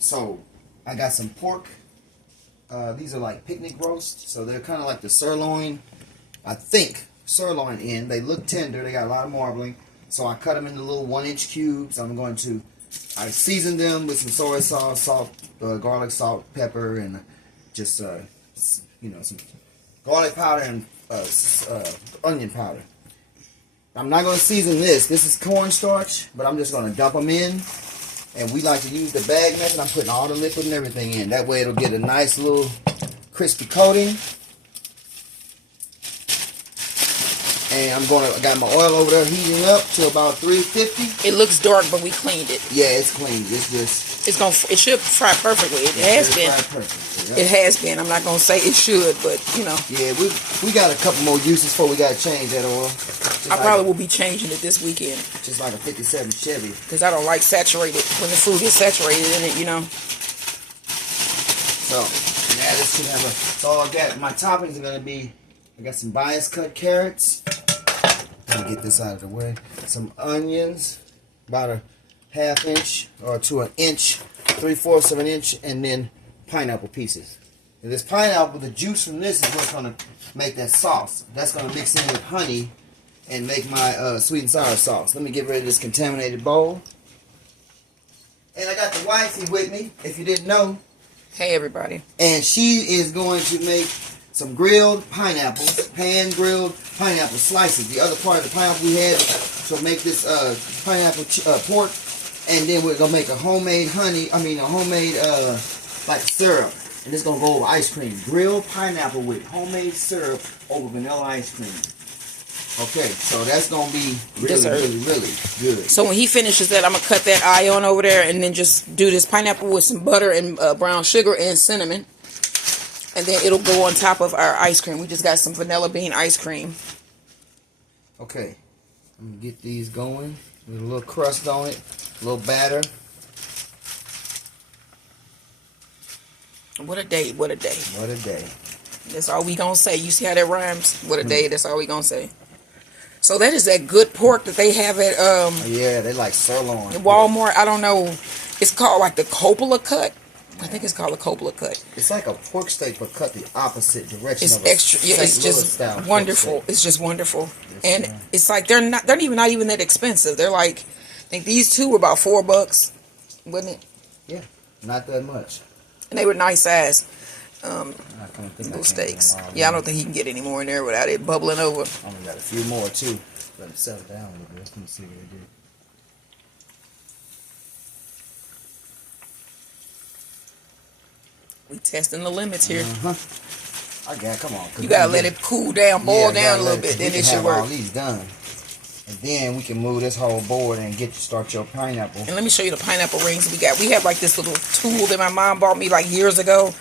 So I got some pork. These are like picnic roast, so they're kind of like the sirloin. I think sirloin end. They look tender. They got a lot of marbling. So I cut them into little 1-inch cubes. I season them with some soy sauce, salt, garlic, salt, pepper, and just some garlic powder and onion powder. I'm not going to season this. This is cornstarch, but I'm just going to dump them in. And we like to use the bag method. I'm putting all the liquid and everything in. That way it'll get a nice little crispy coating. And I got my oil over there heating up to about 350. It looks dark, but we cleaned it. Yeah, it's clean. It should fry perfectly. It has been. It has been. I'm not gonna say it should, but you know. Yeah, we got a couple more uses before we gotta change that oil. Probably will be changing it this weekend. Just like a 57 Chevy. Because I don't like saturated when the food gets saturated in it, you know. So yeah, this should have so I got my toppings are gonna be. I got some bias cut carrots. Let me get this out of the way. Some onions, about a 1/2 inch or to 1 inch, 3/4 of an inch, and then pineapple pieces. And this pineapple, the juice from this is what's going to make that sauce. That's going to mix in with honey and make my sweet and sour sauce. Let me get rid of this contaminated bowl. And I got the wifey with me, if you didn't know. Hey, everybody. And she is going to make some grilled pineapples, pan-grilled pineapple slices. The other part of the pineapple we had to make this pineapple pork. And then we're going to make a homemade like syrup. And it's going to go over ice cream. Grilled pineapple with homemade syrup over vanilla ice cream. Okay, so that's going to be really good. So when he finishes that, I'm going to cut that eye on over there and then just do this pineapple with some butter and brown sugar and cinnamon. And then it'll go on top of our ice cream. We just got some vanilla bean ice cream. Okay, I'm going to get these going. With a little crust on it, a little batter. What a day, what a day. What a day. That's all we gonna say. You see how that rhymes? What a day, that's all we gonna say. So that is that good pork that they have at yeah, they like sirloin. Walmart. I don't know. It's called like the Coppola cut. I think it's called a Coppola cut. It's like a pork steak, but cut the opposite direction. It's of extra. Yeah, it's just wonderful. It's just wonderful, and it's like they're not even that expensive. They're like, I think these two were about $4, wasn't it? Yeah, not that much. And they were nice ass little steaks. Yeah, I don't think he can get any more in there without it bubbling over. I only got a few more too. Let them settle down a little bit. Let me see what they do. We testing the limits here. Come on. You gotta let it cool down, boil down a little bit, then it should work. All these done, and then we can move this whole board and start your pineapple. And let me show you the pineapple rings we got. We have like this little tool that my mom bought me like years ago.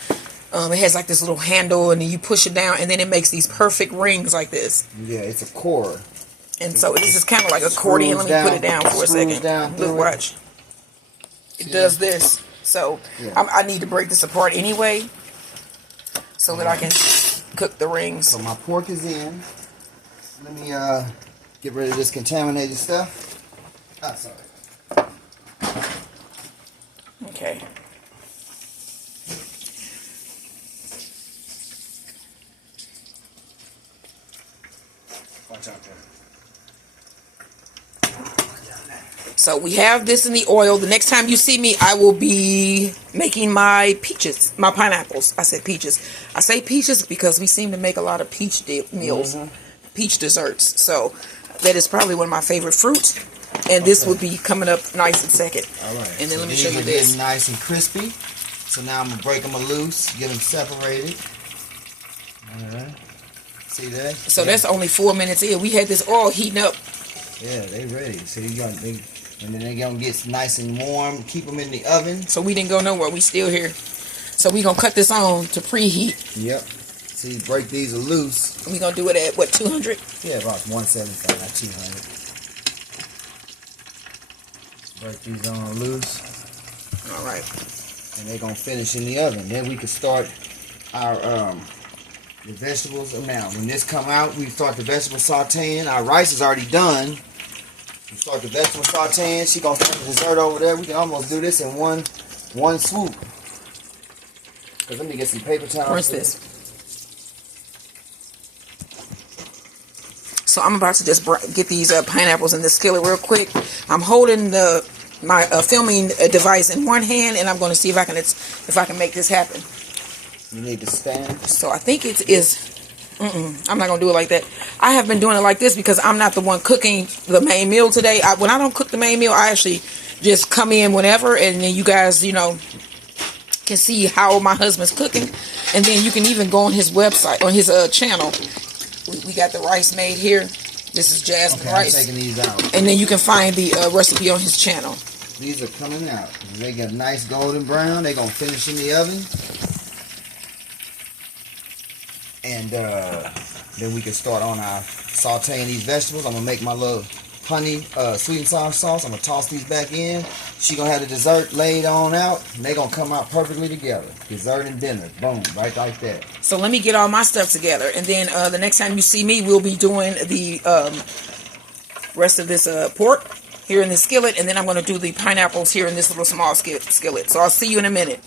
It has like this little handle, and then you push it down, and then it makes these perfect rings like this. Yeah, it's a core. And so this is kind of like accordion. Let me put it down for a second. Look, watch. It does this. So I need to break this apart anyway, so that I can cook the rings. So my pork is in. Let me get rid of this contaminated stuff. Ah, sorry. Okay. Watch out there. So we have this in the oil. The next time you see me, I will be making my peaches, my pineapples. I said peaches. I say peaches because we seem to make a lot of peach meals, peach desserts. So that is probably one of my favorite fruits. And this will be coming up nice and second. All right. And then so let me show you this. Nice and crispy. So now I'm going to break them loose, get them separated. All right. See that? So that's only 4 minutes in. We had this all heating up. Yeah, they ready. So and then they're going to get nice and warm. Keep them in the oven. So we didn't go nowhere. We still here. So we're going to cut this on to preheat. Yep. See, break these loose. And we're going to do it at, what, 200? Yeah, about 175, not 200. Break these on loose. All right. And they're going to finish in the oven. Then we can start our the vegetables. Now, when this come out, we start the vegetable sauteing. Our rice is already done. We start the vegetable sauteing. She going to start the dessert over there. We can almost do this in one one swoop. Cause let me get some paper towels. Where's this? So I'm about to just get these pineapples in the skillet real quick. I'm holding my filming device in one hand, and I'm going to see if I can make this happen. You need to stand. So I think it is. I'm not going to do it like that. I have been doing it like this because I'm not the one cooking the main meal today. When I don't cook the main meal, I actually just come in whenever, and then you guys, can see how my husband's cooking, and then you can even go on his website, on his channel. We got the rice made here. This is jasmine rice. I'm taking these out. And then you can find the recipe on his channel. These are coming out. They get nice golden brown. They're going to finish in the oven. And then we can start on our sauteing these vegetables. I'm going to make my little honey sweet and sour sauce. I'm going to toss these back in. She going to have the dessert laid on out. And they're going to come out perfectly together. Dessert and dinner. Boom. Right like that. So let me get all my stuff together. And then the next time you see me, we'll be doing the rest of this pork here in the skillet. And then I'm going to do the pineapples here in this little small skillet. So I'll see you in a minute.